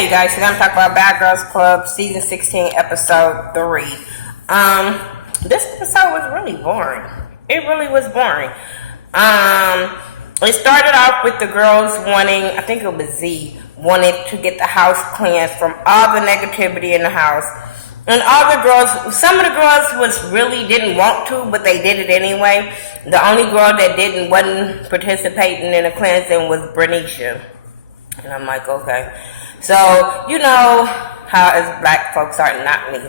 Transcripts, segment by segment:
Hey you guys, today I'm talking about Bad Girls Club season 16 episode 3. This episode was really boring. It really was boring. It started off with the girls wanting, I think it was Z, wanted to get the house cleansed from all the negativity in the house. And all the girls, some of the girls didn't want to, but they did it anyway. The only girl that wasn't participating in the cleansing was Bernicia. And I'm like, okay. So, you know how as black folks are, not me,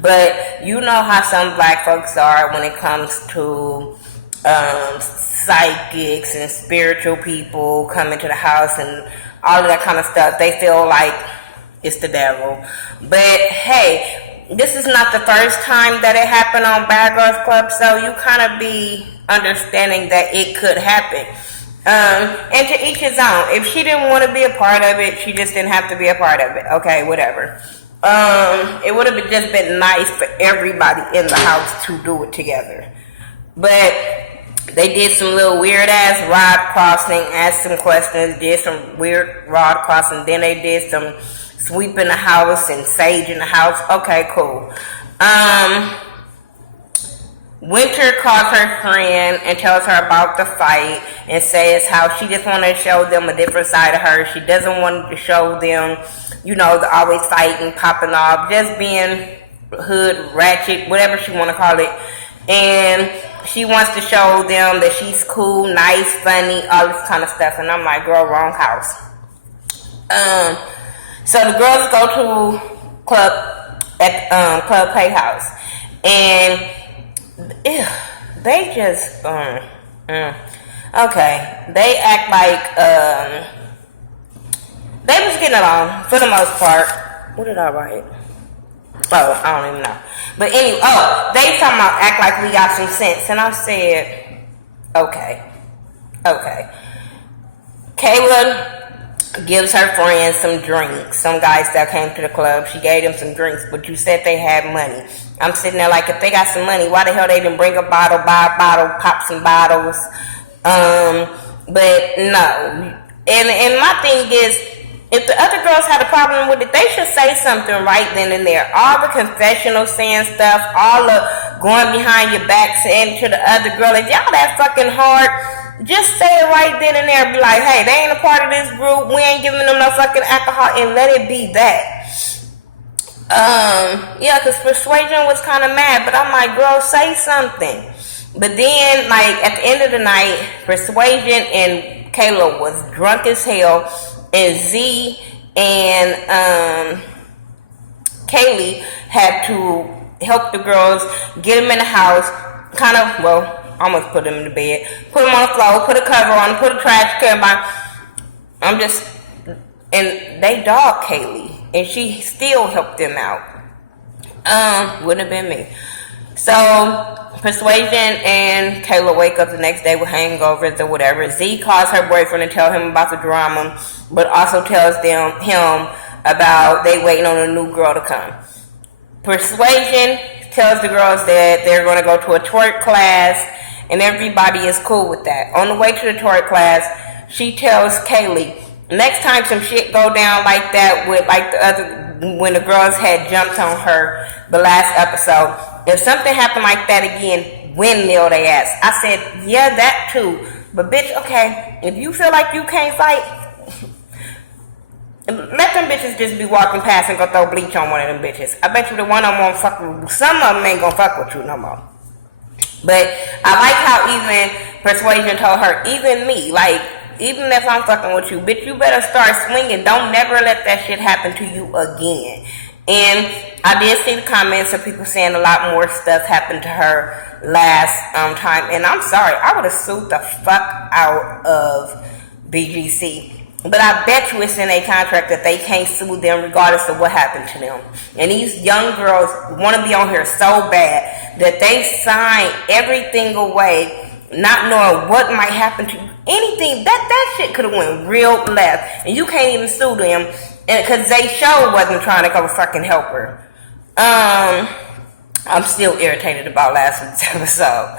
but you know how some black folks are when it comes to psychics and spiritual people coming to the house and all of that kind of stuff. They feel like it's the devil. But hey, this is not the first time that it happened on Bad Girls Club, so you kind of be understanding that it could happen. And to each his own. If she didn't want to be a part of it, she just didn't have to be a part of it. Okay, whatever. It would have just been nice for everybody in the house to do it together. But they did some little weird ass rod crossing, asked some questions, did some weird rod crossing, then they did some sweeping the house and saging the house. Okay, cool. Winter calls her friend and tells her about the fight and says how she just wanted to show them a different side of her. She doesn't want to show them, the always fighting, popping off, just being hood, ratchet, whatever she want to call it. And she wants to show them that she's cool, nice, funny, all this kind of stuff. And I'm like, girl, wrong house. So the girls go to Club Playhouse. And they just okay. They act like they was getting along for the most part. What did I write? Oh, I don't even know. But anyway, they talking about act like we got some sense, and I said, okay. Kayla gives her friends some drinks. Some guys that came to the club, she gave them some drinks, but you said they had money. I'm sitting there like, if they got some money, why the hell they didn't bring a bottle, buy a bottle, pop some bottles? But no. And my thing is, if the other girls had a problem with it, they should say something right then and there. All the confessional saying stuff, all the going behind your back saying to the other girl, if y'all that fucking hard, just say it right then and there. Be like, hey, they ain't a part of this group. We ain't giving them no fucking alcohol, and let it be that. Yeah, because Persuasion was kind of mad, but I'm like, girl, say something. But then, like, at the end of the night, Persuasion and Kayla was drunk as hell, and Z and Kaylee had to help the girls get them in the house, almost put them in the bed, put them on the floor, put a cover on them, put a trash can by. And they dogged Kaylee, and she still helped them out. Wouldn't have been me. So, Persuasion and Kayla wake up the next day with hangovers or whatever. Z calls her boyfriend and tells him about the drama, but also tells him about they waiting on a new girl to come. Persuasion tells the girls that they're going to go to a twerk class, and everybody is cool with that. On the way to the twerk class, she tells Kaylee, next time some shit go down like that with like the other, when the girls had jumped on her the last episode, if something happened like that again, windmill they ass. I said, yeah, that too. But bitch, okay, if you feel like you can't fight, let them bitches just be walking past and go throw bleach on one of them bitches. I bet you the one of them won't fuck with, some of them ain't gonna fuck with you no more. But I like how even Persuasion told her, even me, like, even if I'm fucking with you, bitch, you better start swinging. Don't never let that shit happen to you again. And I did see the comments of people saying a lot more stuff happened to her last time. And I'm sorry, I would have sued the fuck out of BGC. But I bet you it's in a contract that they can't sue them regardless of what happened to them. And these young girls want to be on here so bad that they sign everything away, not knowing what might happen to you. Anything, that shit could have went real left. And you can't even sue them because they sure wasn't trying to go fucking help her. I'm still irritated about last week's episode.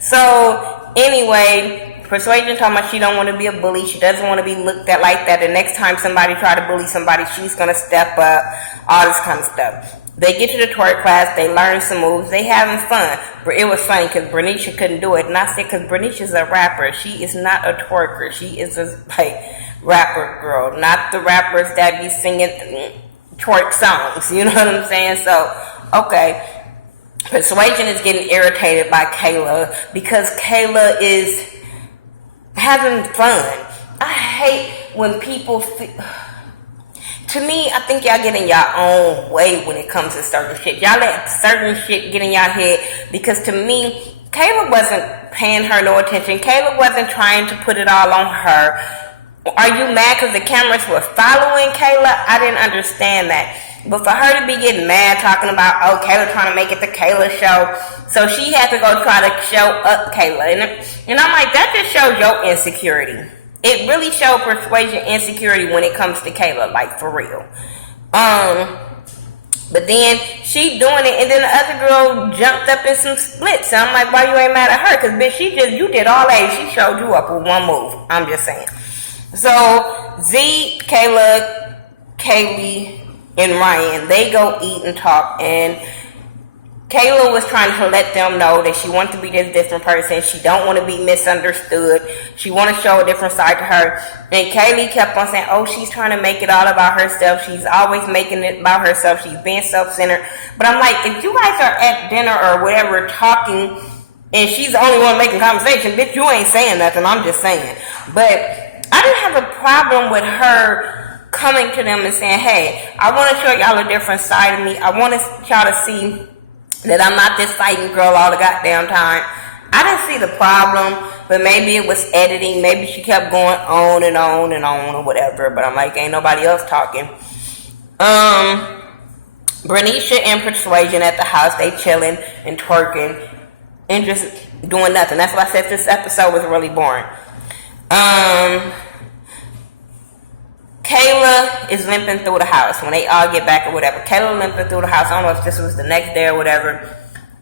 So, anyway, Persuasion talking about she don't want to be a bully. She doesn't want to be looked at like that. The next time somebody try to bully somebody, she's going to step up. All this kind of stuff. They get to the twerk class. They learn some moves. They having fun. But it was funny because Bernicia couldn't do it. And I said, because Bernicia's a rapper. She is not a twerker. She is a rapper girl. Not the rappers that be singing twerk songs. You know what I'm saying? So, okay. Persuasion is getting irritated by Kayla because Kayla is having fun. I hate when people to me, I think y'all get in your own way when it comes to certain shit. Y'all let certain shit get in y'all head because to me, Kayla wasn't paying her no attention. Kayla wasn't trying to put it all on her. Are you mad because the cameras were following Kayla? I didn't understand that. But for her to be getting mad talking about, oh, Kayla trying to make it the Kayla show, so she had to go try to show up Kayla. And I'm like, that just shows your insecurity. It really showed Persuasion insecurity when it comes to Kayla, like for real. But then she doing it, and then the other girl jumped up in some splits. So I'm like, why you ain't mad at her? Because bitch, you did all that. She showed you up with one move. I'm just saying. So Z, Kayla, Kaylee, and Ryan, they go eat and talk, and Kayla was trying to let them know that she wants to be this different person. She don't want to be misunderstood. She want to show a different side to her. And Kaylee kept on saying, oh, she's trying to make it all about herself. She's always making it about herself. She's being self-centered. But I'm like, if you guys are at dinner or whatever talking, and she's the only one making conversation, bitch, you ain't saying nothing. I'm just saying. But I didn't have a problem with her coming to them and saying, hey, I want to show y'all a different side of me. I want y'all to see that I'm not this fighting girl all the goddamn time. I didn't see the problem, but maybe it was editing. Maybe she kept going on and on and on or whatever, but I'm like, ain't nobody else talking. Bernicia and Persuasion at the house, they chilling and twerking and just doing nothing. That's why I said this episode was really boring. Kayla is limping through the house when they all get back or whatever. Kayla limping through the house. I don't know if this was the next day or whatever.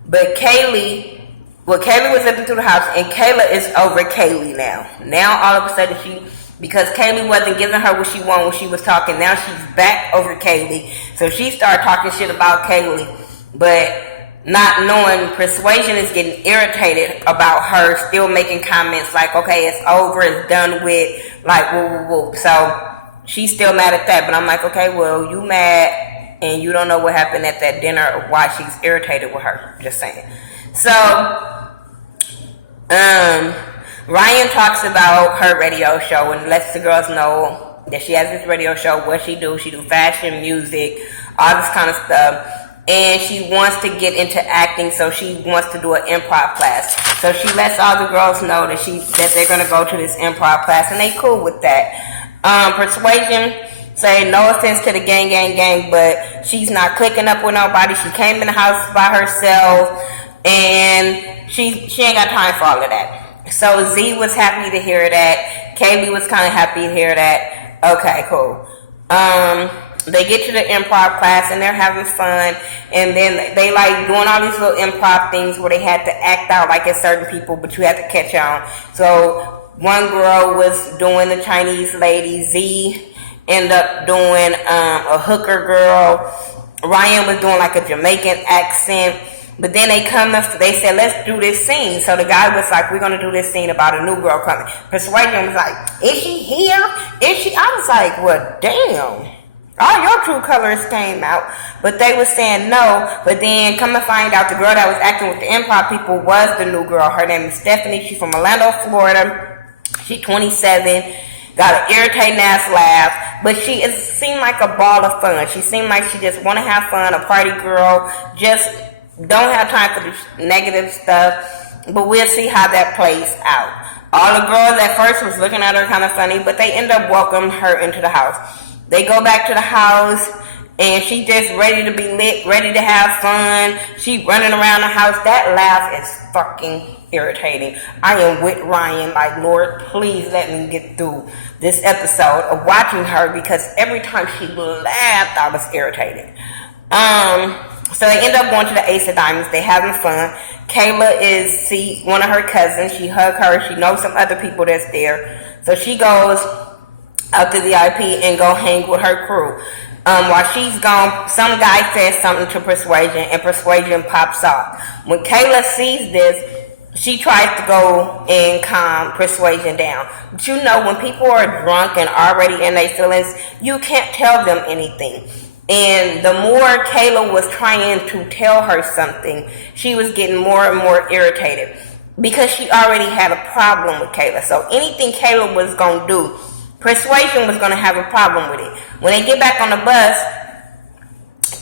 But Kaylee was limping through the house, and Kayla is over Kaylee now. Now all of a sudden because Kaylee wasn't giving her what she wanted when she was talking, now she's back over Kaylee. So she started talking shit about Kaylee. But not knowing, Persuasion is getting irritated about her still making comments like, okay, it's over, it's done with, like, woo, woo, woo. So she's still mad at that, but I'm like, okay, well, you mad, and you don't know what happened at that dinner or why she's irritated with her. Just saying. So, Ryan talks about her radio show and lets the girls know that she has this radio show. What she do fashion, music, all this kind of stuff. And she wants to get into acting, so she wants to do an improv class. So she lets all the girls know that they're going to go to this improv class, and they cool with that. Persuasion say no offense to the gang, but she's not clicking up with nobody. She came in the house by herself, and she ain't got time for all of that. So Z was happy to hear that. Kaylee was kind of happy to hear that. Okay, cool. They get to the improv class, and they're having fun, and then they like doing all these little improv things where they had to act out like it's certain people, but you had to catch on. So one girl was doing the Chinese lady. Z ended up doing a hooker girl. Ryan was doing like a Jamaican accent. But then they said, let's do this scene. So the guy was like, we're going to do this scene about a new girl coming. Persuasion was like, is she here? Is she? I was like, well, damn. All your true colors came out. But they were saying no. But then come to find out, the girl that was acting with the improv people was the new girl. Her name is Stephanie. She's from Orlando, Florida. She's 27, got an irritating ass laugh, but she seemed like a ball of fun. She seemed like she just want to have fun, a party girl, just don't have time for the negative stuff, but we'll see how that plays out. All the girls at first was looking at her kind of funny, but they end up welcoming her into the house. They go back to the house, and she just ready to be lit, ready to have fun. She running around the house. That laugh is fucking irritating. I am with Ryan, like, Lord, please let me get through this episode of watching her, because every time she laughed, I was irritated. So they end up going to the Ace of Diamonds. They having fun. Kayla see one of her cousins. She hugged her. She knows some other people that's there. So she goes out to the VIP and go hang with her crew. While she's gone, some guy says something to Persuasion, and Persuasion pops off. When Kayla sees this, she tries to go and calm Persuasion down. But you know, when people are drunk and already in their feelings, you can't tell them anything. And the more Kayla was trying to tell her something, she was getting more and more irritated because she already had a problem with Kayla. So anything Kayla was going to do, Persuasion was going to have a problem with it. When they get back on the bus,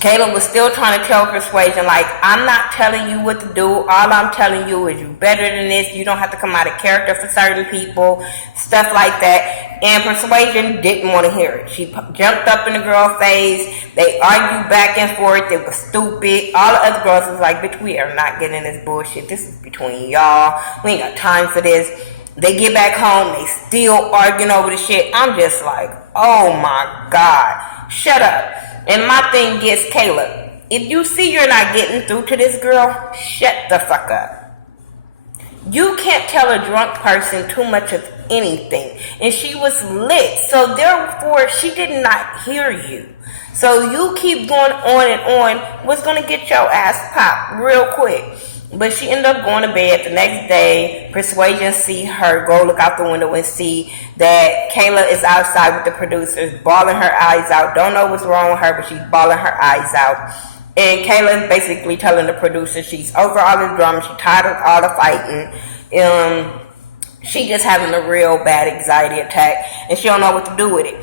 Kayla was still trying to tell Persuasion, like, I'm not telling you what to do. All I'm telling you is you're better than this. You don't have to come out of character for certain people, stuff like that. And Persuasion didn't want to hear it. She jumped up in the girl's face. They argued back and forth. It was stupid. All the other girls was like, bitch, we are not getting in this bullshit. This is between y'all. We ain't got time for this. They get back home. They still arguing over the shit. I'm just like, oh my God. Shut up. And my thing gets, Kayla, if you see you're not getting through to this girl, shut the fuck up. You can't tell a drunk person too much of anything. And she was lit. So therefore, she did not hear you. So you keep going on and on, what's going to get your ass popped real quick. But she ended up going to bed. The next day, Persuasion see her go look out the window and see that Kayla is outside with the producers, bawling her eyes out. Don't know what's wrong with her, but she's bawling her eyes out. And Kayla is basically telling the producers she's over all the drama. She's tired of all the fighting. She just having a real bad anxiety attack, and she don't know what to do with it.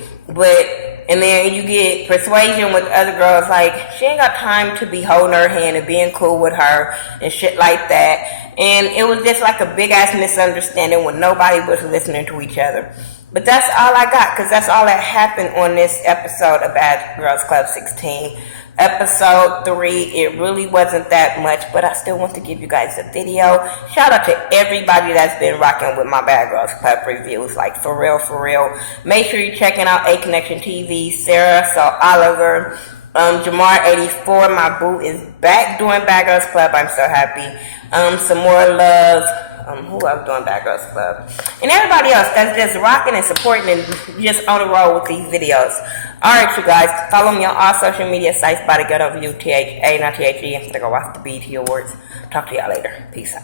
And then you get Persuasion with other girls, like, she ain't got time to be holding her hand and being cool with her and shit like that. And it was just like a big-ass misunderstanding when nobody was listening to each other. But that's all I got, because that's all that happened on this episode of Bad Girls Club 16. Episode 3, it really wasn't that much, but I still want to give you guys a video. Shout out to everybody that's been rocking with my Bad Girls Club reviews, like for real. Make sure you're checking out A Connection TV, Sarah, so Oliver, Jamar84, my boo, is back doing Bad Girls Club. I'm so happy. Some more love. Who else doing Bad Girls Club? And everybody else that's just rocking and supporting and just on the road with these videos. Alright, you guys. Follow me on all social media sites by Thaghettoview, THA, not THE. I'm gonna go watch the BET Awards. Talk to y'all later. Peace out.